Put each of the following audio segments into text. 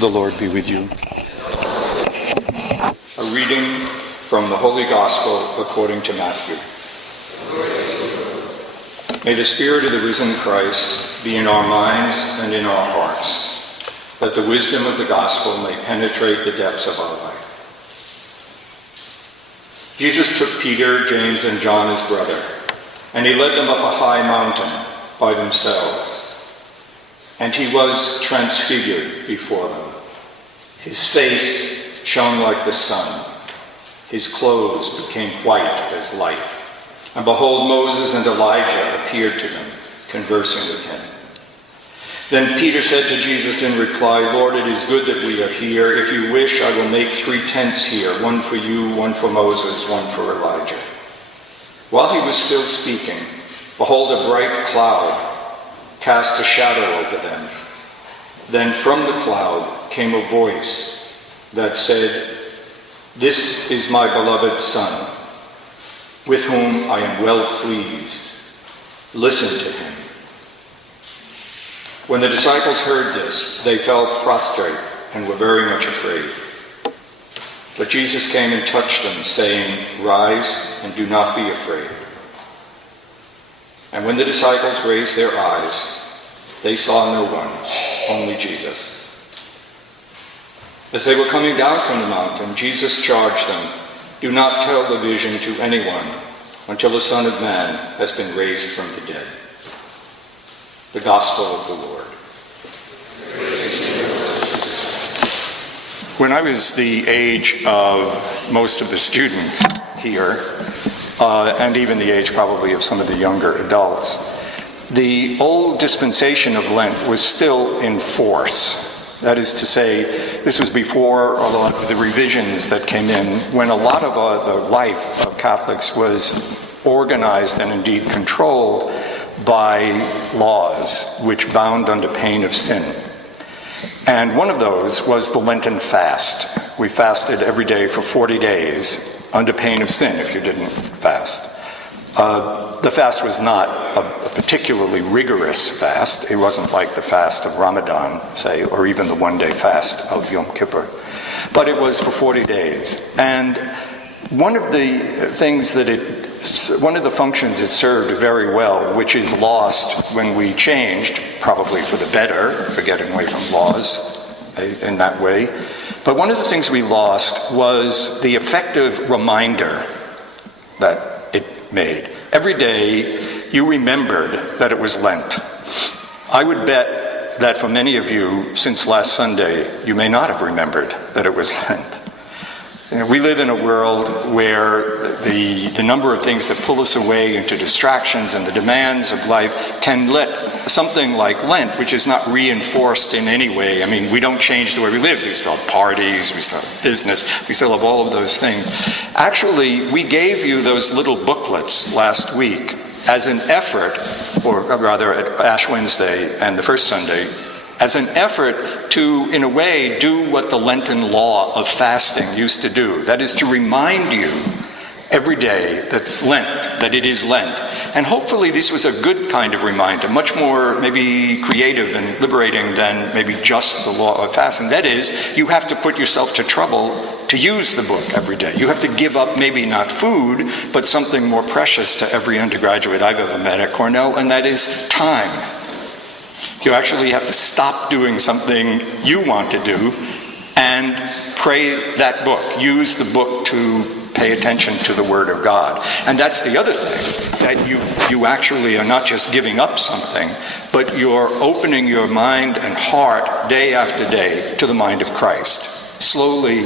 The Lord be with you. A reading from the Holy Gospel according to Matthew. May the Spirit of the risen Christ be in our minds and in our hearts, that the wisdom of the gospel may penetrate the depths of our life. Jesus took Peter, James, and John, his brother, and he led them up a high mountain by themselves. And he was transfigured before them. His face shone like the sun. His clothes became white as light. And behold, Moses and Elijah appeared to them, conversing with him. Then Peter said to Jesus in reply, Lord, it is good that we are here. If you wish, I will make 3 tents here, one for you, one for Moses, one for Elijah. While he was still speaking, behold, a bright cloud cast a shadow over them. Then from the cloud came a voice that said, This is my beloved Son, with whom I am well pleased. Listen to him. When the disciples heard this, they fell prostrate and were very much afraid. But Jesus came and touched them, saying, Rise and do not be afraid. And when the disciples raised their eyes, they saw no one, only Jesus. As they were coming down from the mountain, Jesus charged them, Do not tell the vision to anyone until the Son of Man has been raised from the dead. The Gospel of the Lord. When I was the age of most of the students here, and even the age probably of some of the younger adults, the old dispensation of Lent was still in force. That is to say, this was before a lot of the revisions that came in, when a lot of the life of Catholics was organized and indeed controlled by laws which bound under pain of sin. And one of those was the Lenten fast. We fasted every day for 40 days under pain of sin if you didn't fast. The fast was not a particularly rigorous fast. It wasn't like the fast of Ramadan, say, or even the one-day fast of Yom Kippur. But it was for 40 days. And one of the functions it served very well, which is lost when we changed, probably for the better, for getting away from laws in that way. But one of the things we lost was the effective reminder that it made. Every day you remembered that it was Lent. I would bet that for many of you, since last Sunday, you may not have remembered that it was Lent. We live in a world where the number of things that pull us away into distractions and the demands of life can let something like Lent, which is not reinforced in any way. I mean, we don't change the way we live. We still have parties, we still have business, we still have all of those things. Actually, we gave you those little booklets last week as an effort, or rather at Ash Wednesday and the first Sunday, as an effort to, in a way, do what the Lenten law of fasting used to do. That is to remind you every day that's Lent, that it is Lent. And hopefully this was a good kind of reminder, much more maybe creative and liberating than maybe just the law of fasting. That is, you have to put yourself to trouble to use the book every day. You have to give up maybe not food, but something more precious to every undergraduate I've ever met at Cornell, and that is time. You actually have to stop doing something you want to do and pray that book. Use the book to pay attention to the Word of God. And that's the other thing, that you actually are not just giving up something, but you're opening your mind and heart day after day to the mind of Christ. Slowly,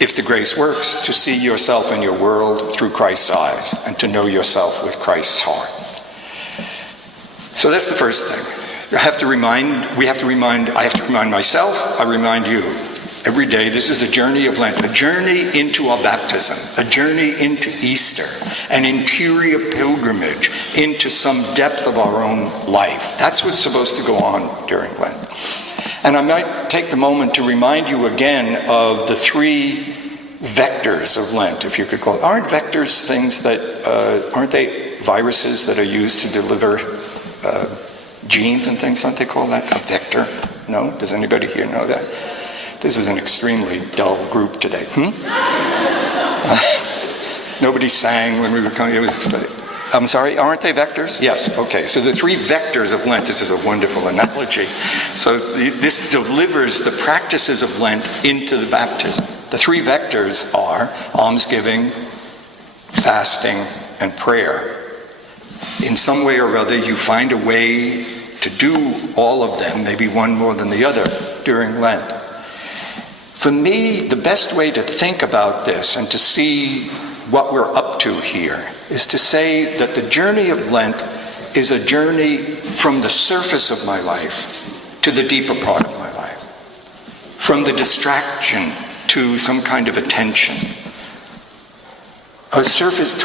if the grace works, to see yourself and your world through Christ's eyes and to know yourself with Christ's heart. So that's the first thing. I have to remind myself, I remind you. Every day, this is a journey of Lent, a journey into our baptism, a journey into Easter, an interior pilgrimage into some depth of our own life. That's what's supposed to go on during Lent. And I might take the moment to remind you again of the 3 vectors of Lent, if you could call it. Aren't vectors things that, aren't they viruses that are used to deliver genes and things? Don't they call that a vector? No? Does anybody here know that? This is an extremely dull group today. Nobody sang when we were coming. I'm sorry, aren't they vectors? Yes, okay. So the 3 vectors of Lent, this is a wonderful analogy. So this delivers the practices of Lent into the baptism. The 3 vectors are almsgiving, fasting, and prayer. In some way or other, you find a way to do all of them, maybe one more than the other, during Lent. For me, the best way to think about this and to see what we're up to here is to say that the journey of Lent is a journey from the surface of my life to the deeper part of my life. From the distraction to some kind of attention. A surface,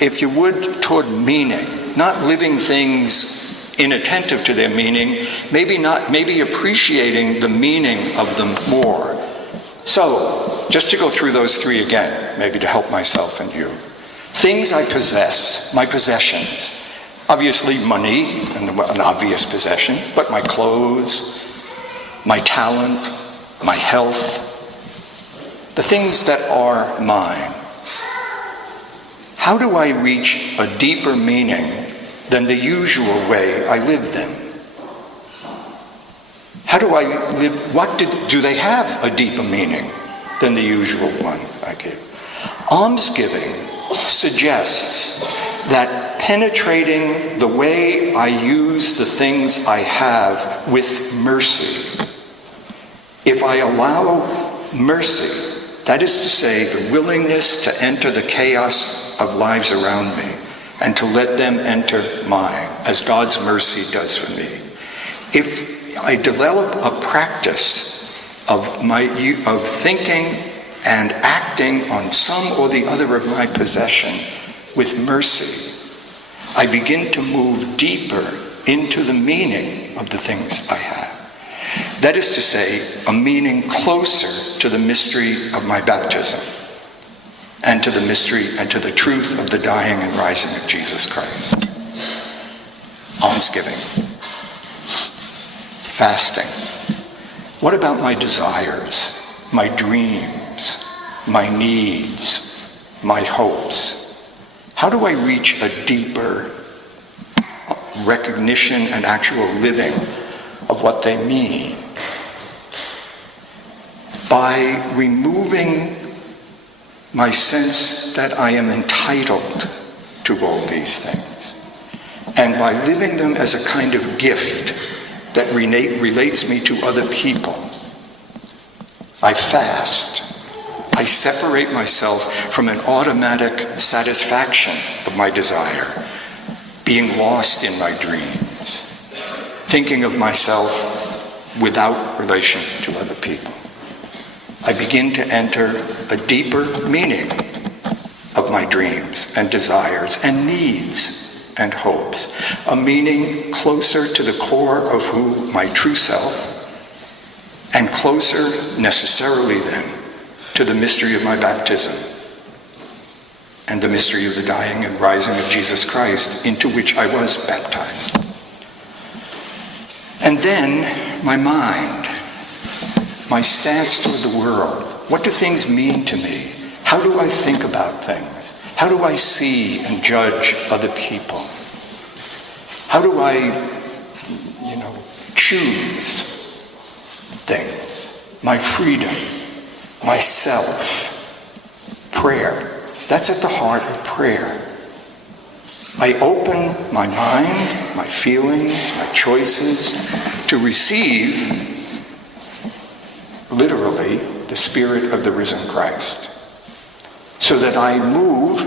if you would, toward meaning. Not living things inattentive to their meaning, maybe appreciating the meaning of them more. So, just to go through those 3 again, maybe to help myself and you. Things I possess, my possessions. Obviously money, an obvious possession, but my clothes, my talent, my health, the things that are mine. How do I reach a deeper meaning than the usual way I live them? How do I live? Do they have a deeper meaning than the usual one I give? Almsgiving suggests that penetrating the way I use the things I have with mercy. If I allow mercy, that is to say, the willingness to enter the chaos of lives around me and to let them enter mine, as God's mercy does for me. If I develop a practice of thinking and acting on some or the other of my possession with mercy, I begin to move deeper into the meaning of the things I have. That is to say, a meaning closer to the mystery of my baptism and to the mystery and to the truth of the dying and rising of Jesus Christ. Almsgiving. Fasting. What about my desires, my dreams, my needs, my hopes? How do I reach a deeper recognition and actual living of what they mean? By removing my sense that I am entitled to all these things, and by living them as a kind of gift that relates me to other people. I fast. I separate myself from an automatic satisfaction of my desire, being lost in my dreams, thinking of myself without relation to other people. I begin to enter a deeper meaning of my dreams and desires and needs and hopes, a meaning closer to the core of who my true self, and closer necessarily then to the mystery of my baptism and the mystery of the dying and rising of Jesus Christ, into which I was baptized. And then my mind, my stance toward the world. What do things mean to me? How do I think about things? How do I see and judge other people? How do I, choose things? My freedom, myself, prayer. That's at the heart of prayer. I open my mind, my feelings, my choices to receive, literally, the Spirit of the risen Christ, so that I move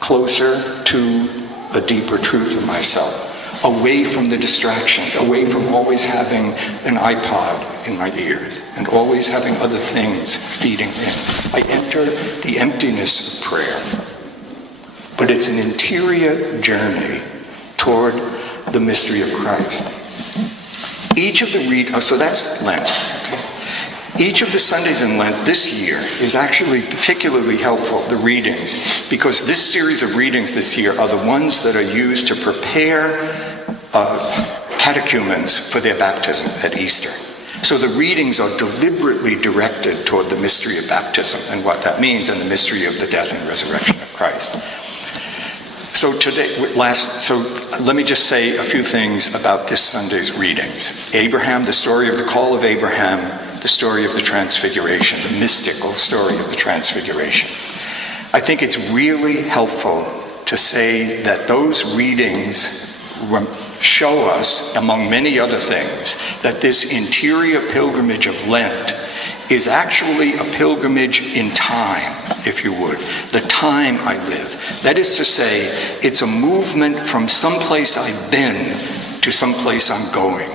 closer to a deeper truth of myself, away from the distractions, away from always having an iPod in my ears and always having other things feeding in. I enter the emptiness of prayer. But it's an interior journey toward the mystery of Christ. So that's Lent. Each of the Sundays in Lent this year is actually particularly helpful, the readings, because this series of readings this year are the ones that are used to prepare catechumens for their baptism at Easter. So the readings are deliberately directed toward the mystery of baptism and what that means, and the mystery of the death and resurrection of Christ. So let me just say a few things about this Sunday's readings. Abraham, the story of the call of Abraham, the story of the Transfiguration, the mystical story of the Transfiguration. I think it's really helpful to say that those readings show us, among many other things, that this interior pilgrimage of Lent is actually a pilgrimage in time, if you would, the time I live. That is to say, it's a movement from someplace I've been to someplace I'm going.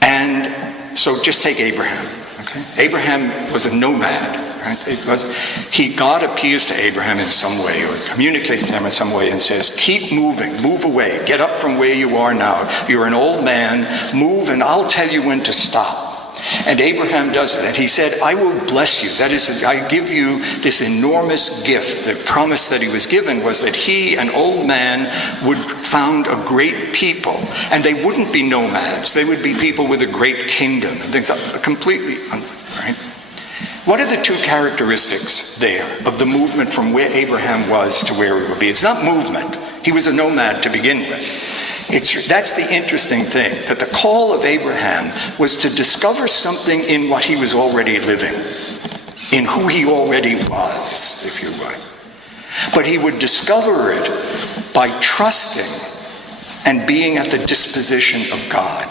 And so just take Abraham. Okay? Abraham was a nomad. Right? God appears to Abraham in some way, or communicates to him in some way, and says, keep moving, move away, get up from where you are now. You're an old man, move, and I'll tell you when to stop. And Abraham does it, and he said, I will bless you. That is, I give you this enormous gift. The promise that he was given was that he, an old man, would found a great people. And they wouldn't be nomads. They would be people with a great kingdom. And things completely, right? What are the two characteristics there of the movement from where Abraham was to where he would be? It's not movement. He was a nomad to begin with. That's the interesting thing, that the call of Abraham was to discover something in what he was already living, in who he already was, if you would. But he would discover it by trusting and being at the disposition of God,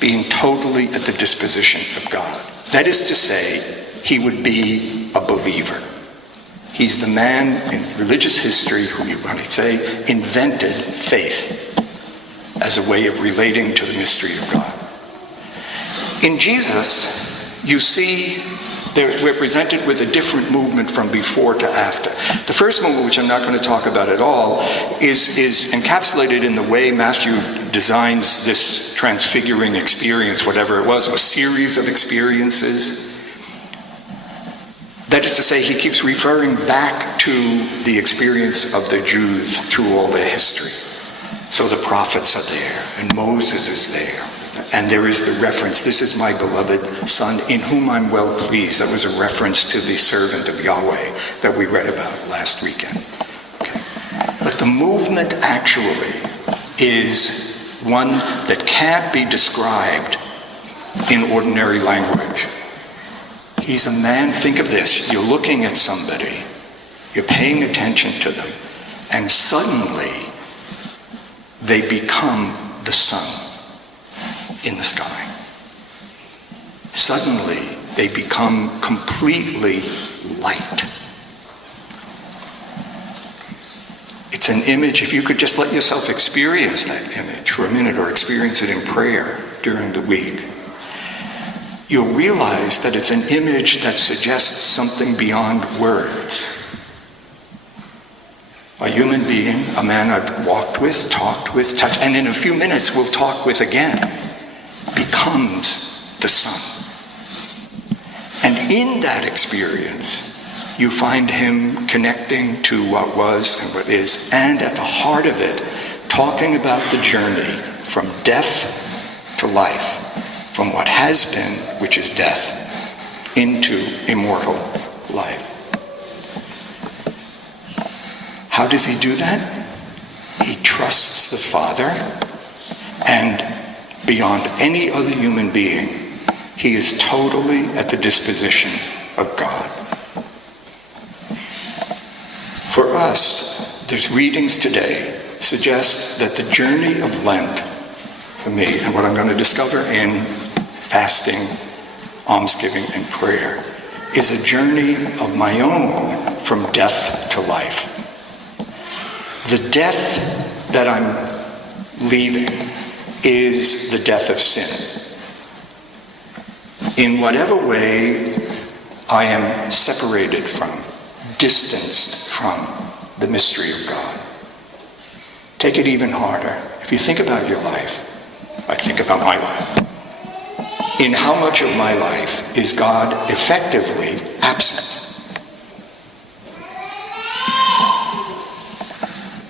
being totally at the disposition of God. That is to say, he would be a believer. He's the man in religious history who, you might say, invented faith as a way of relating to the mystery of God. In Jesus, you see we're presented with a different movement from before to after. The first movement, which I'm not going to talk about at all, is encapsulated in the way Matthew designs this transfiguring experience, whatever it was, a series of experiences. That is to say, he keeps referring back to the experience of the Jews through all their history. So the prophets are there, and Moses is there. And there is the reference, this is my beloved son, in whom I'm well pleased. That was a reference to the servant of Yahweh that we read about last weekend. Okay. But the movement actually is one that can't be described in ordinary language. He's a man, think of this, you're looking at somebody, you're paying attention to them, and suddenly they become the sun in the sky. Suddenly they become completely light. It's an image, if you could just let yourself experience that image for a minute, or experience it in prayer during the week, you'll realize that it's an image that suggests something beyond words. A human being, a man I've walked with, talked with, touched, and in a few minutes will talk with again, becomes the Son. And in that experience, you find him connecting to what was and what is, and at the heart of it, talking about the journey from death to life, from what has been, which is death, into immortal life. How does he do that? He trusts the Father, and beyond any other human being, he is totally at the disposition of God. For us, there's readings today suggest that the journey of Lent, for me, and what I'm going to discover in fasting, almsgiving, and prayer, is a journey of my own from death to life. The death that I'm leaving is the death of sin. In whatever way I am separated from, distanced from the mystery of God. Take it even harder. If you think about your life, I think about my life. In how much of my life is God effectively absent?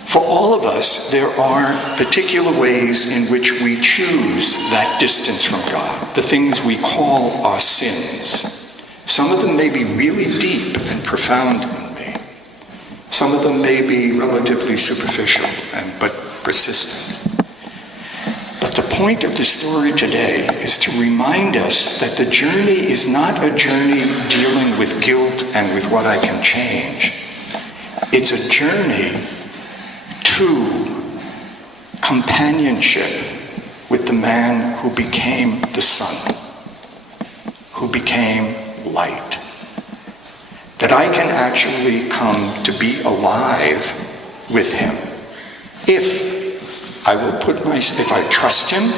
For all all of us, there are particular ways in which we choose that distance from God, the things we call our sins. Some of them may be really deep and profound in me. Some of them may be relatively superficial but persistent. But the point of the story today is to remind us that the journey is not a journey dealing with guilt and with what I can change. It's a journey to companionship with the man who became the sun, who became light. That I can actually come to be alive with him if I trust him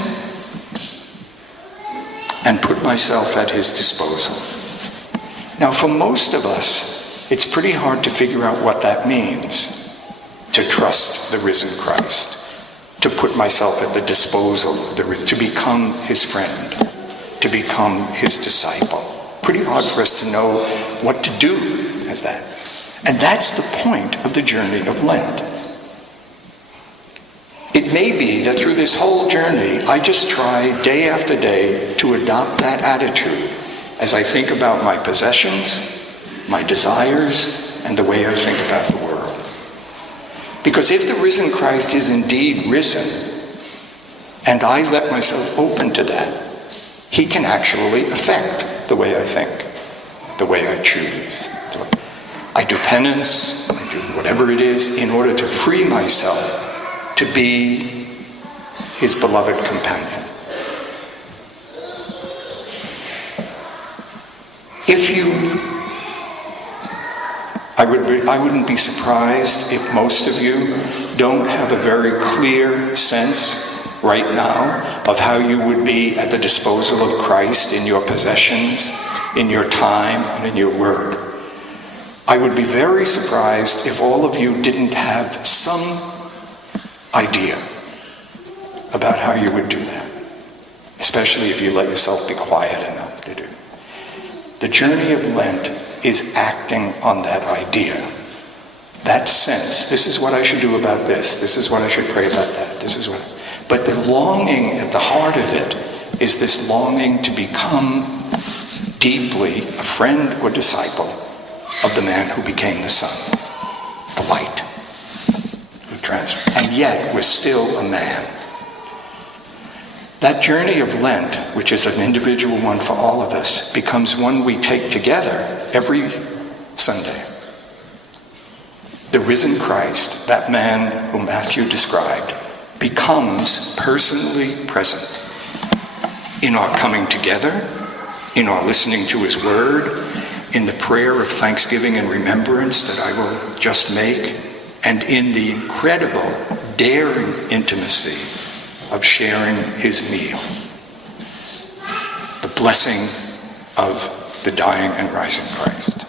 and put myself at his disposal. Now, for most of us, it's pretty hard to figure out what that means, to trust the risen Christ, to put myself at the disposal of the risen, to become his friend, to become his disciple. Pretty hard for us to know what to do as that. And that's the point of the journey of Lent. It may be that through this whole journey, I just try day after day to adopt that attitude as I think about my possessions, my desires, and the way I think about the world. Because if the risen Christ is indeed risen, and I let myself open to that, he can actually affect the way I think, the way I choose. I do penance, I do whatever it is in order to free myself to be his beloved companion. I wouldn't be surprised if most of you don't have a very clear sense right now of how you would be at the disposal of Christ in your possessions, in your time, and in your work. I would be very surprised if all of you didn't have some idea about how you would do that, especially if you let yourself be quiet enough to do. The journey of Lent is acting on that idea, that sense. This is what I should do about this. This is what I should pray about that. But the longing at the heart of it is this longing to become deeply a friend or disciple of the man who became the sun, the light. And yet we're still a man. That journey of Lent, which is an individual one for all of us, becomes one we take together every Sunday. The risen Christ, that man whom Matthew described, becomes personally present in our coming together, in our listening to his word, in the prayer of thanksgiving and remembrance that I will just make, and in the incredible, daring intimacy of sharing his meal. The blessing of the dying and rising Christ.